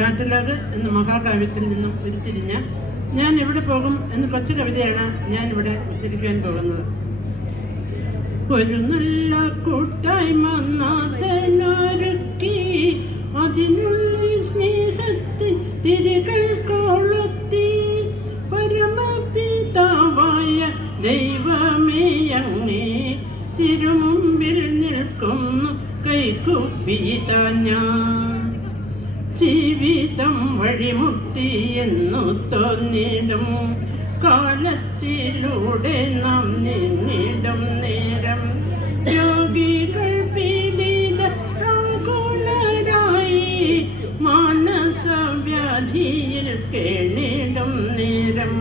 കാറ്റലാഗ് എന്ന മഹാകാവ്യത്തിൽ നിന്നും ഉരുത്തിരിഞ്ഞ ഞാൻ എവിടെ പോകും എന്ന കൊച്ചു കവിതയാണ് ഞാനിവിടെ ഉച്ചരിക്കാൻ പോകുന്നത്. ഒരു നല്ല കൂട്ടായ്മ നാഥനൊരുക്കി, അതിനുള്ളിൽ സ്നേഹത്തിൻ തിരികൾ കൊളുത്തി, പരമപിതാവായ ദൈവമേ അങ്ങേ തിരുമുമ്പിൽ നിൽക്കുന്നു കൈകൂപ്പിതാ ഞാൻ. ജീവിതം വഴിമുട്ടിയെന്നു തോന്നിടും കാലത്തിലൂടെ നാം നീങ്ങിടും നേരം, രോഗികൾ പീഡിതരായി മാനസവ്യാധിയിൽ കേണിടും നേരം,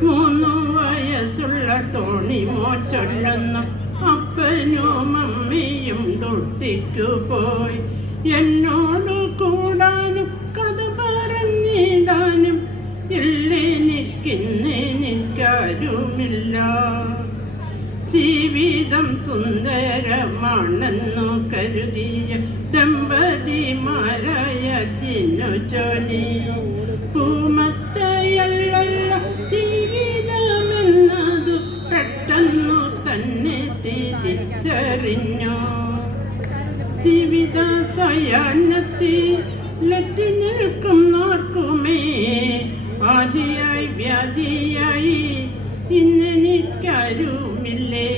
3 വയസ്സുള്ള ടോണി ചൊല്ലുന്നു അപ്പനും അമ്മയും തൊട്ടിക്കു പോയി. എന്നോട് കൂടാനും കഥ പറഞ്ഞിടാനും ഇല്ലെനിക്കാരുമില്ല. ജീവിതം സുന്ദരമാണെന്നു കരുതിയ ദമ്പതിമാരായ ജിനുജോനി, പൂമത്തയല്ല ജീവിതമെന്നതു പെട്ടെന്നു തന്നെ തിരിച്ചറിഞ്ഞു. ജീവിത സയാനത്തിലെത്തി നിൽക്കുന്നോർക്കുമേ ആദിയായി വ്യാധിയായി ഇന്നെനിക്കാരുമില്ലേ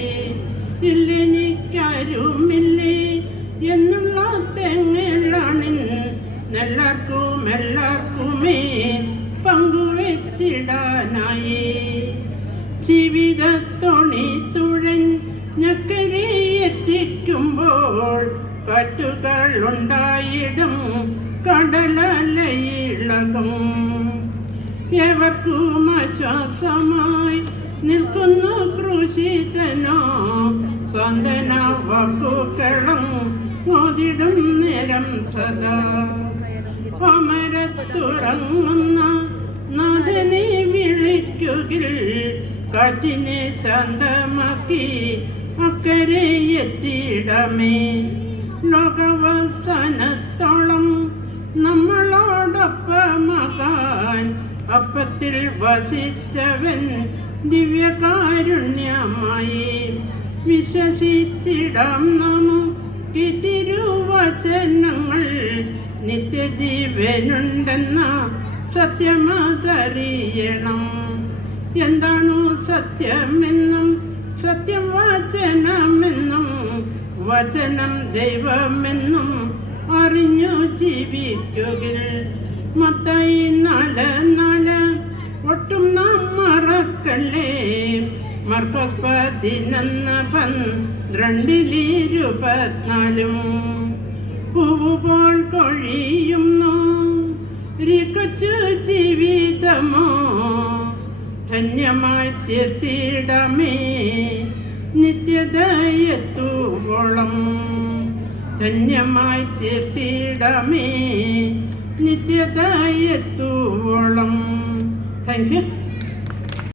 എന്നുള്ള തെങ്ങലാണ് എല്ലാവർക്കുമേ പങ്കുവെച്ചിടാനായി. ജീവിതത്തോണി തുഴഞ്ഞക്കരെ എത്തിക്കുമ്പോൾ കാറ്റുകൾ ഉണ്ടായിടും, കടലലയിളകും. എവർക്കും ആശ്വാസമായി നിൽക്കുന്നു ക്രൂശിതനോ, സ്വന്തന വാക്കുകളും മോതിടും നേരം സദാ. അമരത്തുറങ്ങുന്ന നാഥനെ വിളിക്കുകിൽ, കാറ്റിനെ ശാന്തമാക്കി അക്കരെ എത്തിയിടമേ. ലോകവസാനത്തോളം നമ്മളോടൊപ്പമാകാൻ അപ്പത്തിൽ വസിച്ചവൻ ദിവ്യകാരുണ്യമായി. വിശ്വസിച്ചിടാം നമുക്ക് തിരുവചനങ്ങൾ, നിത്യജീവനുണ്ടെന്ന സത്യമതറിയണം. എന്താണു സത്യമെന്നും സത്യം വചനമെന്നും വചനം ദൈവമെന്നും അറിഞ്ഞു ജീവിക്കുകിൽ. മത്തായി 4:4 ഒട്ടും നാം മറക്കല്ലേ. മർക്കോസ് 11:12 പൂവുപോൽ കൊഴിയുന്നു ഒരു കൊച്ചു ജീവിതമോ, ധന്യമായി തീർത്തിടമേ നിത്യതയെത്തുവോളം. ധന്യമായി തീർത്തിടമേ നിത്യതയെത്തുവോളം. Thank you.